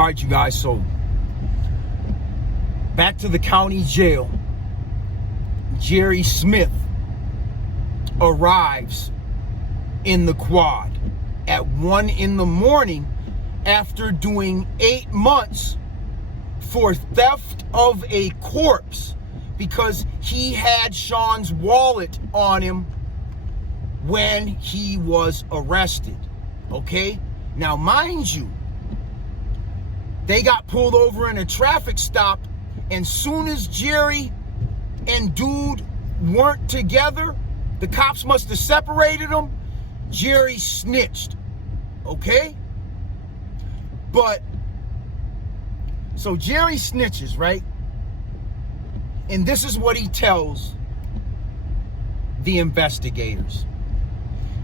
All right, you guys, so back to the county jail. Jerry Smith arrives in the quad at 1 a.m. after doing 8 months for theft of a corpse because he had Sean's wallet on him when he was arrested. Okay? Now, mind you, they got pulled over in a traffic stop, and soon as Jerry and dude weren't together, the cops must have separated them. Jerry snitched. Okay? But, so Jerry snitches, right? And this is what he tells the investigators.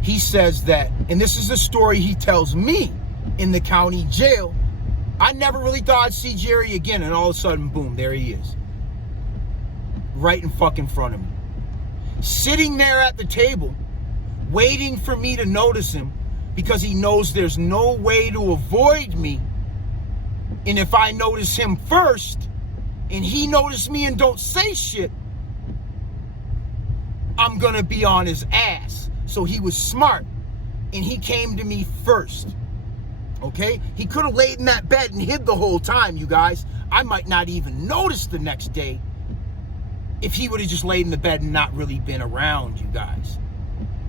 He says that, and this is the story he tells me in the county jail. I never really thought I'd see Jerry again, and all of a sudden, boom, there he is. Right in fucking front of me. Sitting there at the table, waiting for me to notice him, because he knows there's no way to avoid me. And if I notice him first, and he notices me and don't say shit, I'm gonna be on his ass. So he was smart, and he came to me first. Okay? He could have laid in that bed and hid the whole time, you guys. I might not even notice the next day if he would have just laid in the bed and not really been around, you guys.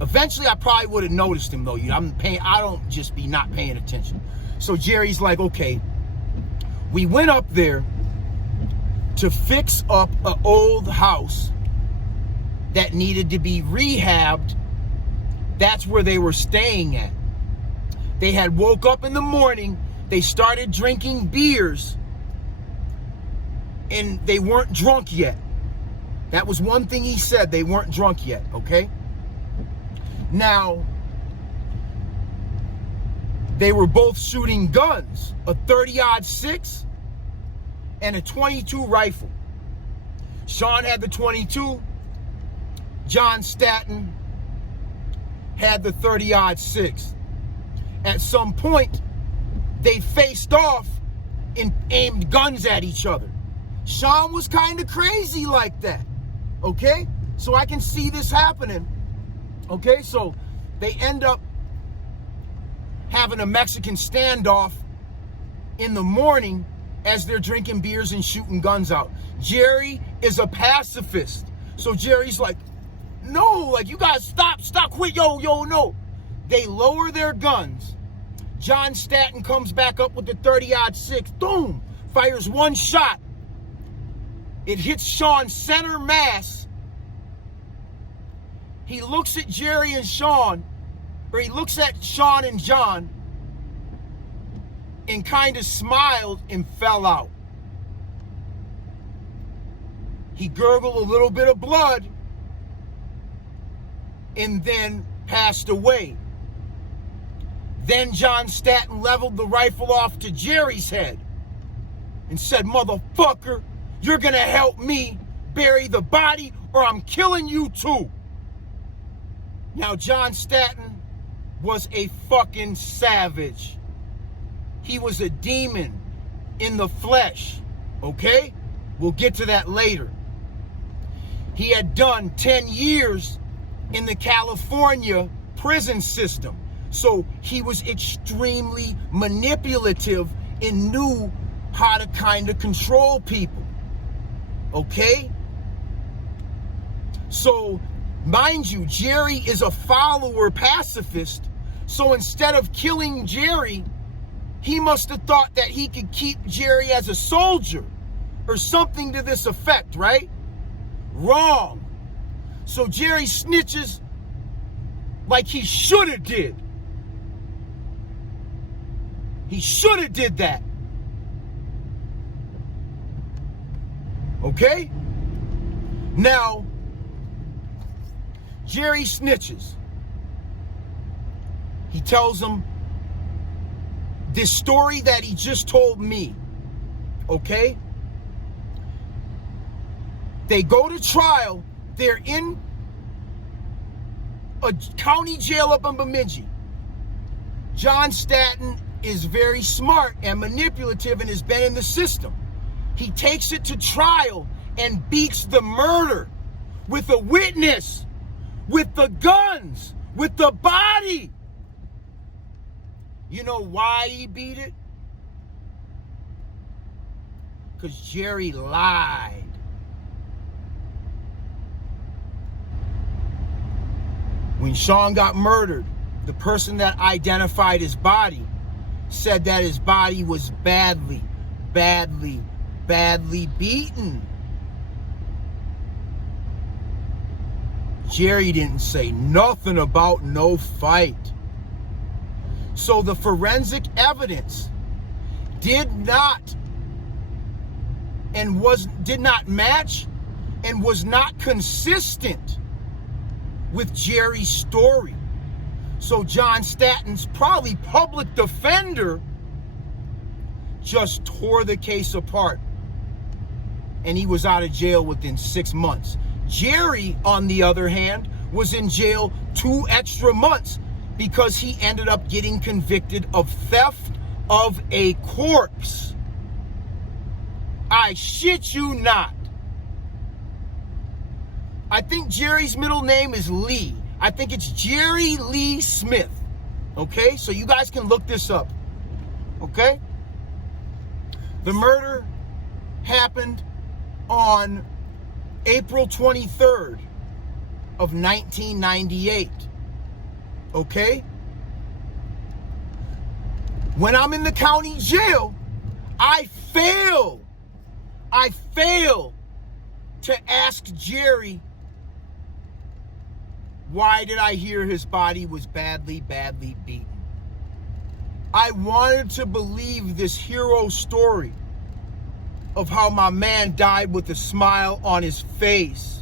Eventually, I probably would have noticed him, though. I don't just be not paying attention. So Jerry's like, okay, we went up there to fix up an old house that needed to be rehabbed. That's where they were staying at. They had woke up in the morning, they started drinking beers, and they weren't drunk yet. That was one thing he said, they weren't drunk yet, okay? Now, they were both shooting guns, a 30-06 and a 22 rifle. Sean had the 22, John Staton had the 30-06. At some point, they faced off and aimed guns at each other. Sean was kind of crazy like that, okay? So I can see this happening, okay? So they end up having a Mexican standoff in the morning as they're drinking beers and shooting guns out. Jerry is a pacifist. So Jerry's like, no, like, you guys stop, quit, yo, no. They lower their guns. John Staton comes back up with the 30-06. Boom! Fires one shot. It hits Sean center mass. He looks at Jerry and Sean, or he looks at Sean and John, and kind of smiled and fell out. He gurgled a little bit of blood and then passed away. Then John Staton leveled the rifle off to Jerry's head and said, motherfucker, you're gonna help me bury the body or I'm killing you too. Now, John Staton was a fucking savage. He was a demon in the flesh, okay? We'll get to that later. He had done 10 years in the California prison system. So he was extremely manipulative and knew how to kind of control people. Okay? So, mind you, Jerry is a follower pacifist. So instead of killing Jerry, he must have thought that he could keep Jerry as a soldier or something to this effect, right? Wrong. So Jerry snitches like he should have did. He should have did that. Okay? Now, Jerry snitches. He tells them this story that he just told me. Okay? They go to trial. They're in a county jail up in Bemidji. John Staton is very smart and manipulative and has been in the system. He takes it to trial and beats the murder with a witness, with the guns, with the body. You know why he beat it? Because Jerry lied. When Sean got murdered, the person that identified his body said that his body was badly beaten. Jerry didn't say nothing about no fight. So the forensic evidence did not match and was not consistent with Jerry's story. So John Statton's probably public defender just tore the case apart, and he was out of jail within 6 months. Jerry, on the other hand, was in jail 2 extra months because he ended up getting convicted of theft of a corpse. I shit you not. I think Jerry's middle name is Lee. I think it's Jerry Lee Smith. Okay? So you guys can look this up. Okay? The murder happened on April 23rd of 1998. Okay? When I'm in the county jail, I fail to ask Jerry, why did I hear his body was badly beaten? I wanted to believe this hero story of how my man died with a smile on his face.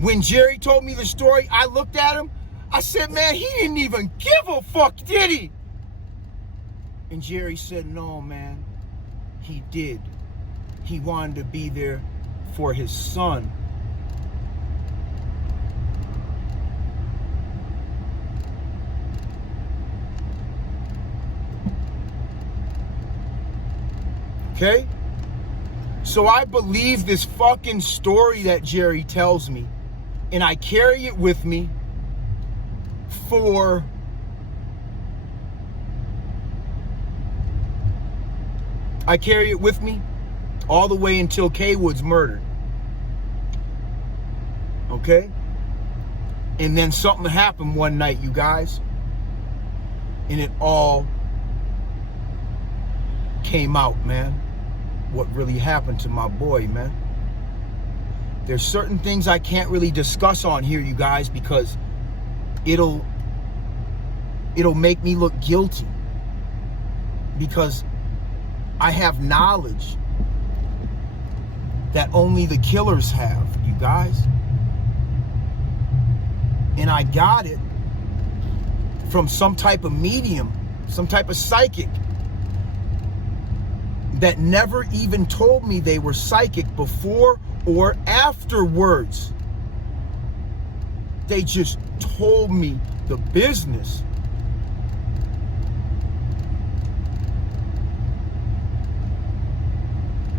When Jerry told me the story, I looked at him. I said, man, he didn't even give a fuck, did he? And Jerry said, no, man, he did. He wanted to be there for his son. Okay? So I believe this fucking story that Jerry tells me, and I carry it with me for all the way until Kay Wood's murdered. Okay? And then something happened one night, you guys, and it all came out, man. What really happened to my boy, man. There's certain things I can't really discuss on here, you guys, because it'll make me look guilty, because I have knowledge that only the killers have, you guys. And I got it from some type of medium, some type of psychic that never even told me they were psychic before or afterwards. They just told me the business.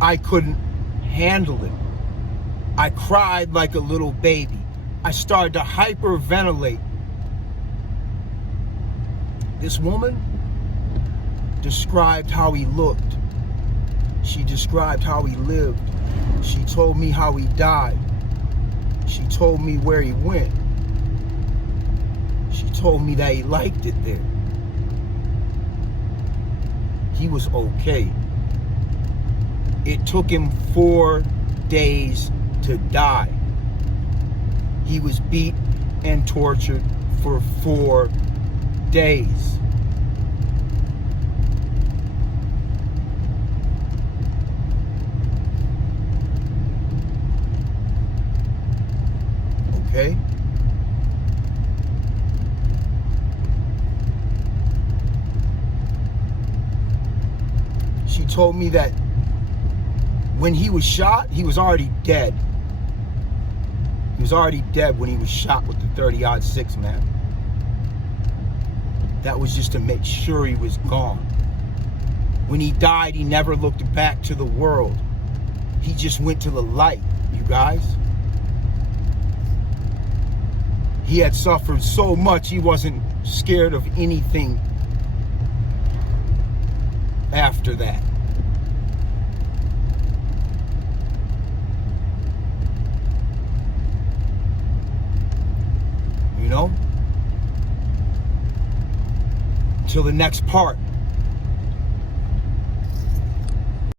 I couldn't handle it. I cried like a little baby. I started to hyperventilate. This woman described how he looked. She described how he lived. She told me how he died. She told me where he went. She told me that he liked it there. He was okay. It took him 4 days to die. He was beat and tortured for 4 days. Okay? She told me that when he was shot, he was already dead. He was already dead when he was shot with the .30-06, man. That was just to make sure he was gone. When he died, he never looked back to the world. He just went to the light, you guys. He had suffered so much, he wasn't scared of anything after that. You know? Till the next part.